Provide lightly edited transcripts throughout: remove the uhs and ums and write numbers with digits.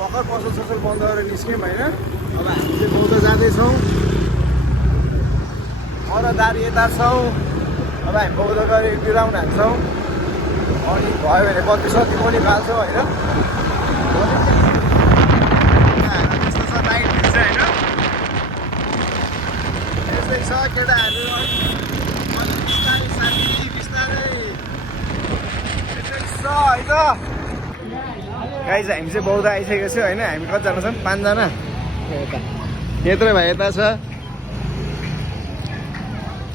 भर्खर पसल ससल बन्द गरेर निस्क्यौँ होइन। अब हामी चाहिँ बौद्ध जाँदैछौँ। दारी यता छौँ। अब हामी बौद्ध गएर एक दुई राउन्ड हान्छौँ अनि भयो भने बत्ती सत्ती पनि फाल्छौँ होइन। त्यस्तो छ नाइट भ्यू चाहिँ होइन। यस्तै छ केटाहरू बिस्तारै साथी बिस्तारै यस्तै छ होइन। गाइस हामी चाहिँ बौद्ध आइसकेको छु होइन। हामी कतिजना छौँ? 5 जना। यत्रो भाइ यता छ।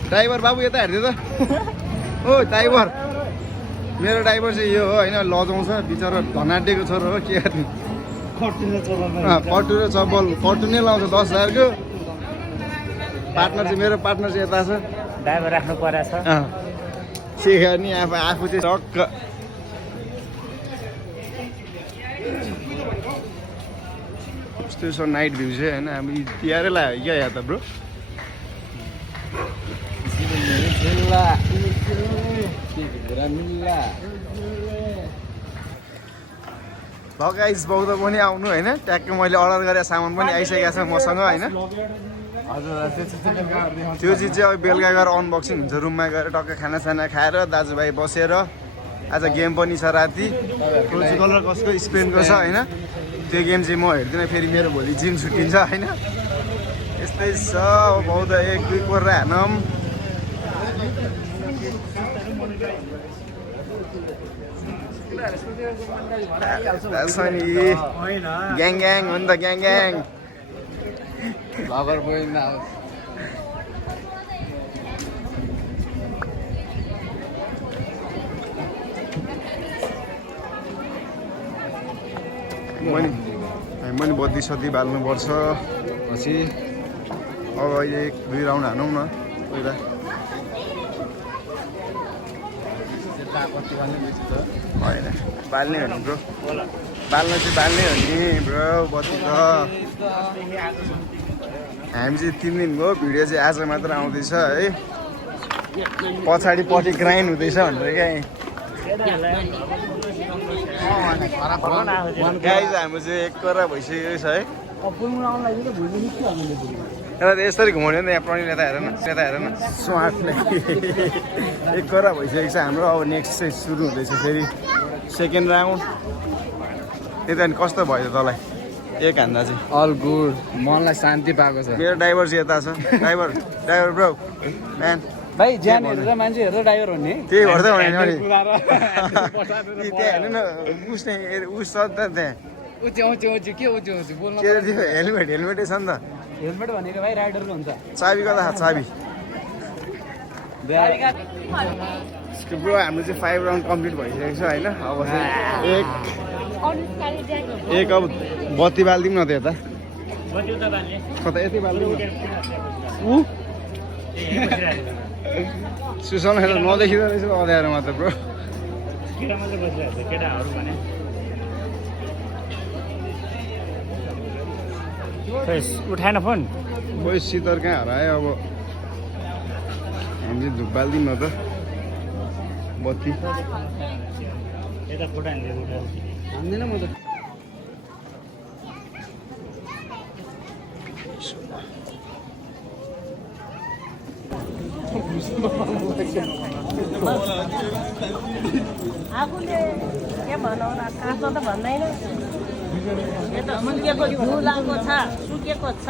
ड्राइभर बाबु यता हेरिदियो त। ओ ड्राइभर मेरो ड्राइभर चाहिँ यो हो होइन। लजाउँछ बिचरा धनाड्यको छोरो हो। के गर्ने कटु र चप्पल कटु नै लाउँछ 10,000को। पार्टनर चाहिँ मेरो पार्टनर चाहिँ यता छ। ड्राइभर राख्नु परेछ। के गर्ने आफू चाहिँ टक्क। यस्तो छ नाइट भ्यू चाहिँ होइन। हामी तिहारै लाग्यो क्या यहाँ त ब्रो। गाइस बौद्ध पनि आउनु होइन। ट्याक्कै मैले अर्डर गरेर सामान पनि आइसकेको छ मसँग होइन। त्यो चिज चाहिँ अब बेलुका गएर अनबक्सिङ हुन्छ। रुममा गएर टक्कै खानासाना खाएर दाजुभाइ बसेर आज गेम पनि छ राति। रोजी कलर कसको स्पेनको छ होइन। त्यो गेम चाहिँ म हेर्दिनँ। फेरि मेरो भोलि जिम छुट्टिन्छ होइन। यस्तै छ बौद्ध एक दुई कोर्रा हानौँ। ग्याङ ग्याङ हो नि त ग्याङ ग्याङ। भगर बोइन्दा हामी पनि बत्ती सत्ती बाल्नुपर्छ पछि। अब अहिले एक दुई राउन्ड हानौँ न पहिला। होइन बाल्ने हो नि ब्रो। बाल्न चाहिँ बाल्ने हो नि ब्रो बत्ती त। हामी चाहिँ 3 दिन भयो। भिडियो चाहिँ आज मात्र आउँदैछ है। पछाडि पट्टि ग्राइन्ड हुँदैछ भनेर क्या। गाइस हाम्रो चाहिँ एक करा भइसकेको छ है। यसरी घुमाउने नि त यहाँ प्रनिल यता हेर न। यता हेर न स्मार्ट नै। एक करा भइसकेको छ हाम्रो। अब नेक्स्ट चाहिँ सुरु हुँदैछ फेरि सेकेन्ड राउन्ड। त्यही त अनि कस्तो भयो तँलाई एक हान्दा चाहिँ? All good. मनलाई शान्ति पाएको छ। मेरो ड्राइभर चाहिँ यता छ। ड्राइभर ब्रो म्यान भाइ ज्यान हेरेर मान्छे हेरेर ड्राइभर हुने। त्यही गर्दै भने त्यहाँ हेर्नु न उस छ नि त त्यहाँ। हेलमेटै छ नि त। हेलमेट भनेको भाइ राइडरको हुन्छ। चाबी कता छ? चाबी ब्रो हाम्रो चाहिँ 5 राउन्ड कम्प्लिट भइसकेको छ होइन। अब चाहिँ एक अब बत्ती बालिदिउँ न त यता। कता यति बालिदिउँ न। सुसन नदेखिँदो रहेछ अँध्यारोमा त ब्रो। उठाएन फोन। खोइ शीतल कहाँ हरायो। अब हामी चाहिँ धुप बालिदिउँ न त बत्ती। हान्दिनँ म त। आफूले के भनौँ र काँचो त भन्दैन। यो त सुकेको छ।